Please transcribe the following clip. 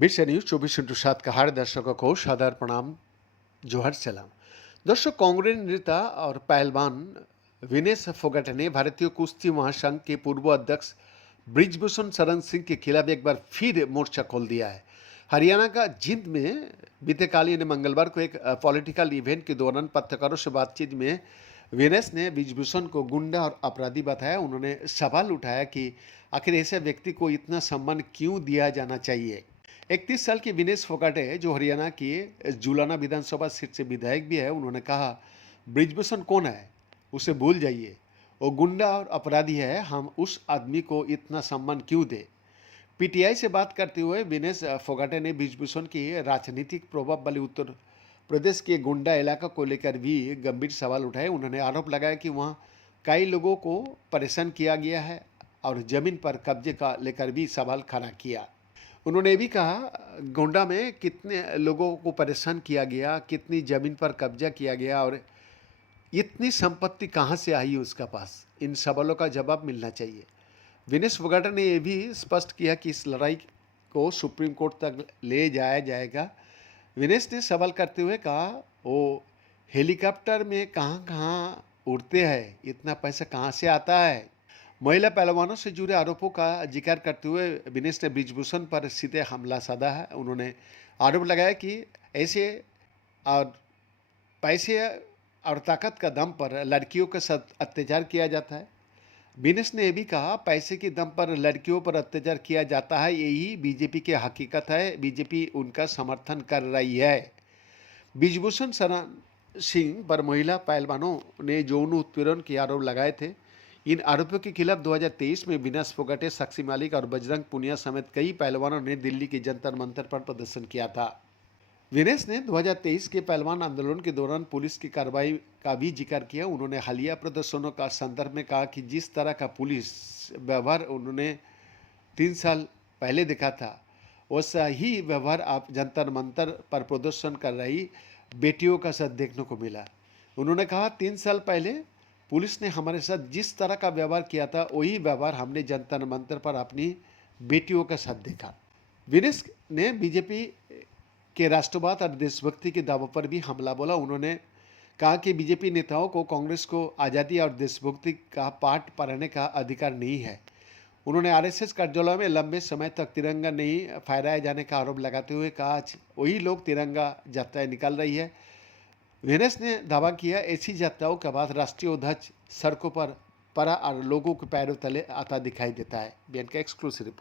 বিশ্ব নিউজ 24/7 का हर दर्शकों को सादर प्रणाम, जोहर सलाम। दोस्तों, कांग्रेस नेता और पहलवान विनेश फोगाट ने भारतीय कुश्ती महासंघ के पूर्व अध्यक्ष ब्रिजभूषण शरण सिंह के खिलाफ एक बार फिर मोर्चा खोल दिया है। हरियाणा का जींद में बीते कल यानी मंगलवार को एक पॉलिटिकल इवेंट के दौरान पत्रकारों से बातचीत में विनेश ने ब्रिजभूषण को गुंडा और अपराधी बताया। उन्होंने सवाल उठाया कि आखिर ऐसे व्यक्ति को इतना सम्मान क्यों दिया जाना चाहिए। 31 साल के विनेश फोगाटे, जो हरियाणा की जुलाना विधानसभा सीट से विधायक भी है, उन्होंने कहा, ब्रिजभूषण कौन है, उसे भूल जाइए, वो गुंडा और अपराधी है, हम उस आदमी को इतना सम्मान क्यों दे। पीटीआई से बात करते हुए विनेश फोगाटे ने ब्रिजभूषण की राजनीतिक प्रभाव वाले उत्तर प्रदेश के गुंडा इलाका को लेकर भी गंभीर सवाल उठाए। उन्होंने आरोप लगाया कि वहाँ कई लोगों को परेशान किया गया है और जमीन पर कब्जे का लेकर भी सवाल खड़ा किया। उन्होंने भी कहा, गोंडा में कितने लोगों को परेशान किया गया, कितनी ज़मीन पर कब्जा किया गया और इतनी संपत्ति कहाँ से आई उसका पास। इन सवालों का जवाब मिलना चाहिए। विनेश फोगाट ने यह भी स्पष्ट किया कि इस लड़ाई को सुप्रीम कोर्ट तक ले जाया जाएगा। विनेश ने सवाल करते हुए कहा, वो हेलीकॉप्टर में कहाँ कहाँ उड़ते हैं, इतना पैसा कहाँ से आता है। महिला पहलवानों से जुड़े आरोपों का जिक्र करते हुए विनेश ने ब्रिजभूषण पर सीधे हमला साधा है। उन्होंने आरोप लगाया कि ऐसे और पैसे और ताकत का दम पर लड़कियों के साथ अत्याचार किया जाता है। विनेश ने यह भी कहा, पैसे के दम पर लड़कियों पर अत्याचार किया जाता है, यही बीजेपी की हकीकत है, बीजेपी उनका समर्थन कर रही है। ब्रिजभूषण शरण सिंह पर महिला पहलवानों ने यौन उत्पीड़न के आरोप लगाए थे। इन आरोपों के खिलाफ 2023 में विनेश फोगाटे, साक्षी मालिक और बजरंग पुनिया समेत कई पहलवानों ने दिल्ली के जंतर मंतर पर प्रदर्शन किया था। विनेश ने 2023 के पहलवान आंदोलन के दौरान पुलिस की कार्रवाई का भी जिक्र किया। उन्होंने हालिया प्रदर्शनों का संदर्भ में कहा कि जिस तरह का पुलिस व्यवहार उन्होंने 3 साल पहले देखा था, वैसा ही व्यवहार आप जंतर मंतर पर प्रदर्शन कर रही बेटियों का साथ देखने को मिला। उन्होंने कहा, 3 साल पहले पुलिस ने हमारे साथ जिस तरह का व्यवहार किया था, वही व्यवहार हमने जंतर मंतर पर अपनी बेटियों का साथ देखा। विनेश ने बीजेपी के राष्ट्रवाद और देशभक्ति के दावों पर भी हमला बोला। उन्होंने कहा कि बीजेपी नेताओं को कांग्रेस को आज़ादी और देशभक्ति का पाठ पढ़ाने का अधिकार नहीं है। उन्होंने आरएसएस कार्यालय में लंबे समय तक तिरंगा नहीं फहराए जाने का आरोप लगाते हुए कहा, आज वही लोग तिरंगा यात्राएं निकाल रही है। विनेश ने दावा किया, ऐसी यात्राओं के बाद राष्ट्रीय ध्वज सड़कों पर परा और लोगों के पैरों तले आता दिखाई देता है। बीएन का एक्सक्लूसिव रिपोर्ट।